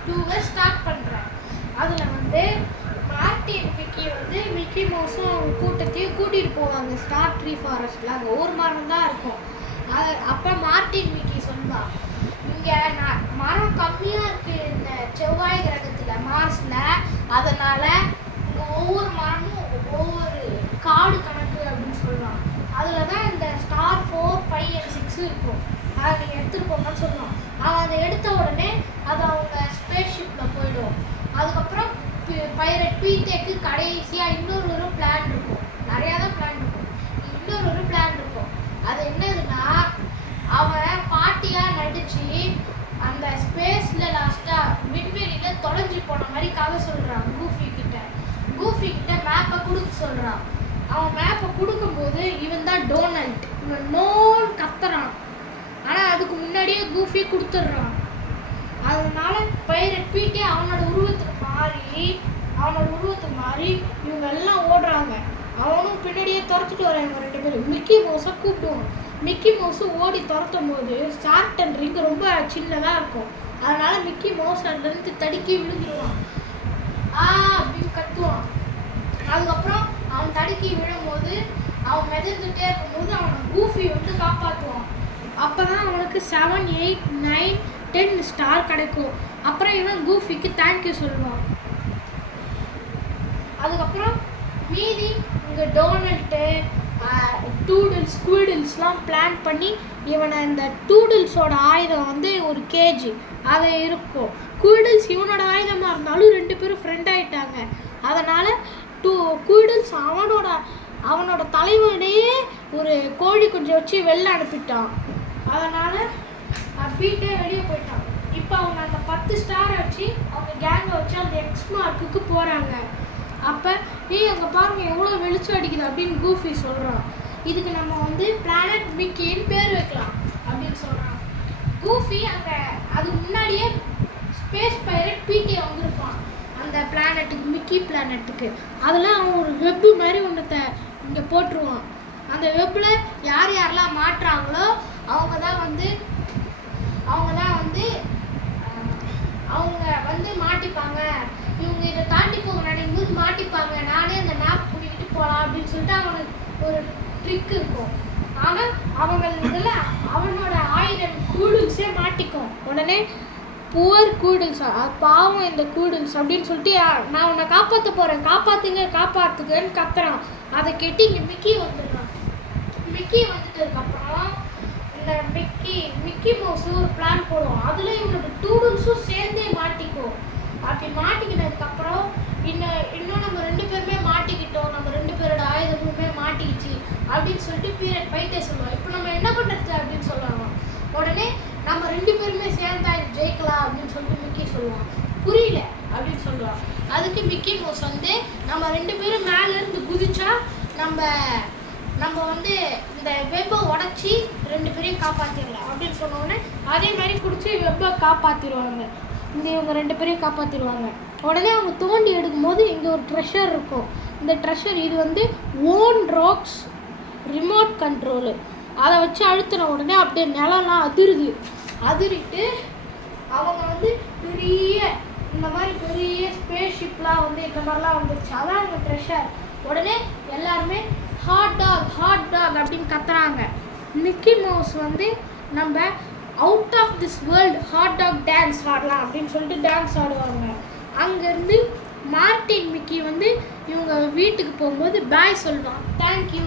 Part 2 start பண்ணுறேன். அதில் வந்து மார்ட்டின் மிக்கி வந்து மிக்கி மவுஸும் அவங்க கூட்டத்தையும் கூட்டிகிட்டு போவாங்க ஸ்டார் ட்ரீ ஃபாரஸ்ட்டில். அங்கே ஒரு மரம் தான் இருக்கும். அப்போ மார்ட்டின் மிக்கி சொல்லுவான், இங்கே மரம் கம்மியாக இருக்குது இந்த செவ்வாய் கிரகத்தில் மார்ஸில், அதனால் இங்கே ஒவ்வொரு மரமும் ஒவ்வொரு காடு கணக்கு அப்படின்னு சொல்லுவான். அதில் தான் இந்த ஸ்டார் 4, 5 and 6 இருக்கும். அதை நீங்கள் எடுத்துகிட்டு போங்கன்னு சொல்லுவான். அவன் அதை எடுத்த உடனே அது அவங்க ஸ்பேஸ்ஷிப்பில் போயிடும். அதுக்கப்புறம் பைரட் பீட்டேக்கு கடைசியாக இன்னொரு பிளான் இருக்கும். நிறையா தான் பிளான் இருக்கும். இன்னொரு பிளான் இருக்கும். அது என்னதுன்னா, அவன் பாட்டியாக நடித்து அந்த ஸ்பேஸில் லாஸ்ட்டாக விண்வெளியில் தொலைஞ்சி போன மாதிரி கதை சொல்கிறான் கூஃபி கிட்ட மேப்பை கொடுக்க சொல்கிறான். அவன் மேப்பை கொடுக்கும்போது இவன் தான் டோனல்ட், இவன் நோன் கத்துறான். ஆனால் அதுக்கு முன்னாடியே கூஃபி கொடுத்துட்றான். அதனால பைரட் பீட்டே அவனோட உருவத்துக்கு மாறி இவங்க எல்லாம் ஓடுறாங்க. அவனும் பின்னாடியே துரத்துட்டு வராங்க 2 பேரும். மிக்கி மவுஸை கூப்பிடுவான். மிக்கி மவுஸு ஓடி துரத்தும் போது சார்டன் ரிங் ரொம்ப சின்னதாக இருக்கும். அதனால மிக்கி மவுஸ் அதுலேருந்து தடுக்கி விழுந்துருவான். அப்படின்னு கத்துவான். அதுக்கப்புறம் அவன் தடுக்கி விழும்போது அவன் மிதந்துட்டே இருக்கும்போது அவனை கூஃபி வந்து காப்பாற்றுவான். அப்போ தான் அவனுக்கு 7, 8, 9, 10 ஸ்டார் கிடைக்கும். அப்புறம் இவன் கூஃபிக்கு தேங்க்யூ சொல்லுவான். அதுக்கப்புறம் மீதி இங்கே டோனல்ட்டு டூடில்ஸ் ஸ்குவிடில்ஸ்லாம் பிளான் பண்ணி இவனை இந்த டூடில்ஸோட ஆயுதம் வந்து ஒரு கேஜி அது இருக்கும். குவிடில்ஸ் இவனோட ஆயுதமாக இருந்தாலும் 2 பேரும் ஃப்ரெண்ட் ஆகிட்டாங்க. அதனால் குவிடில்ஸ் அவனோட தலைவனையே ஒரு கோழி குஞ்சு வச்சு வெளில அனுப்பிட்டான். அதனால் பீட்டே வெளியே போயிட்டான். இப்போ அவங்க அந்த 10 ஸ்டாரை வச்சு அவங்க கேங்கை வச்சு அந்த எக்ஸ் மார்க்குக்கு போகிறாங்க. அப்போ அங்கே பாருங்க எவ்வளோ வெளிச்சம் அடிக்குது அப்படின்னு கூஃபி சொல்கிறான். இதுக்கு நம்ம வந்து பிளானட் மிக்கின்னு பேர் வைக்கலாம் அப்படின்னு சொல்கிறான். கூஃபி அங்கே அதுக்கு முன்னாடியே ஸ்பேஸ் பைரட் பீட்டே வந்திருப்பான் அந்த பிளானட்டுக்கு, மிக்கி பிளானட்டுக்கு. அதில் அவன் ஒரு வெப்பு மாதிரி ஒன்றத்தை இங்கே போட்டுருவான். அந்த வெப்பில் யாரெல்லாம் மாட்டுறாங்களோ அவங்க வந்து மாட்டிப்பாங்க. இவங்க இதை தாண்டி போக நினைக்கும்போது மாட்டிப்பாங்க. நானே அந்த மேப் கூட்டிகிட்டு போகலாம் அப்படின்னு சொல்லிட்டு அவனுக்கு ஒரு ட்ரிக் இருக்கும். ஆனால் இதில் அவனோட ஆயுதம் கூடுல்ஸே மாட்டிக்கும். உடனே புவர் கூடுல்ஸ், பாவம் இந்த கூடுல்ஸ் அப்படின்னு சொல்லிட்டு நான் உன்னை காப்பாற்ற போகிறேன், காப்பாற்றுங்கன்னு கத்துறான். அதை கேட்டு இங்கே மிக்கி வந்துடுறான். மிக்கி வந்துட்டதுக்கப்புறம் இந்த மிக்கி மவுஸ் ஒரு பிளான் போடுவோம். அதில் இவனோட டூடுல்ஸும் சேர்ந்தே மாட்டிக்கும். அப்படி மாட்டிக்கினதுக்கப்புறம் இன்னும் நம்ம 2 பேருமே மாட்டிக்கிட்டோம், நம்ம 2 பேரோட ஆயுதமுமே மாட்டிக்கிச்சு அப்படின்னு சொல்லிட்டு பீரியட் பைட்டே சொல்லுவான். இப்போ நம்ம என்ன பண்ணுறது அப்படின்னு சொல்லுவாங்க. உடனே நம்ம 2 பேருமே சேர்ந்தா ஜெயிக்கலாம் அப்படின்னு சொல்லிட்டு மிக்கி சொல்லுவான். புரியல அப்படின்னு சொல்லுவான். அதுக்கு மிக்கி மவுஸ் வந்து நம்ம 2 பேரும் மேலேருந்து குதிச்சா நம்ம வந்து இந்த வெப்பை உடச்சி 2 பேரையும் காப்பாற்றிடலாம் அப்படின்னு சொன்னோடனே அதே மாதிரி பிடிச்சி வெப்பை காப்பாற்றிடுவாங்க. இவங்க 2 பேரையும் காப்பாற்றிடுவாங்க. உடனே அவங்க தோண்டி எடுக்கும்போது இங்கே ஒரு ட்ரெஷர் இருக்கும். இந்த ட்ரெஷர் இது வந்து ஓன் ராக்ஸ் ரிமோட் கண்ட்ரோலு. அதை வச்சு அழுத்தின உடனே அப்படியே நிலம்லாம் அதிரிட்டு அவங்க வந்து இந்த மாதிரி பெரிய ஸ்பேஸ்ஷிப்லாம் வந்து இந்த மாதிரிலாம் வந்துருச்சு. அதான் அவங்க ட்ரெஷர். உடனே எல்லாருமே ஹாட் டாக் அப்படின்னு கத்துறாங்க. மிக்கி மவுஸ் வந்து நம்ம out of this world hot dog dance ஆடலாம் அப்படின்னு சொல்லிட்டு டான்ஸ் ஆடுவாங்க. அங்கேருந்து மார்ட்டின் மிக்கி வந்து இவங்க வீட்டுக்கு போகும்போது பாய் சொல்லுவான். தேங்க்யூ.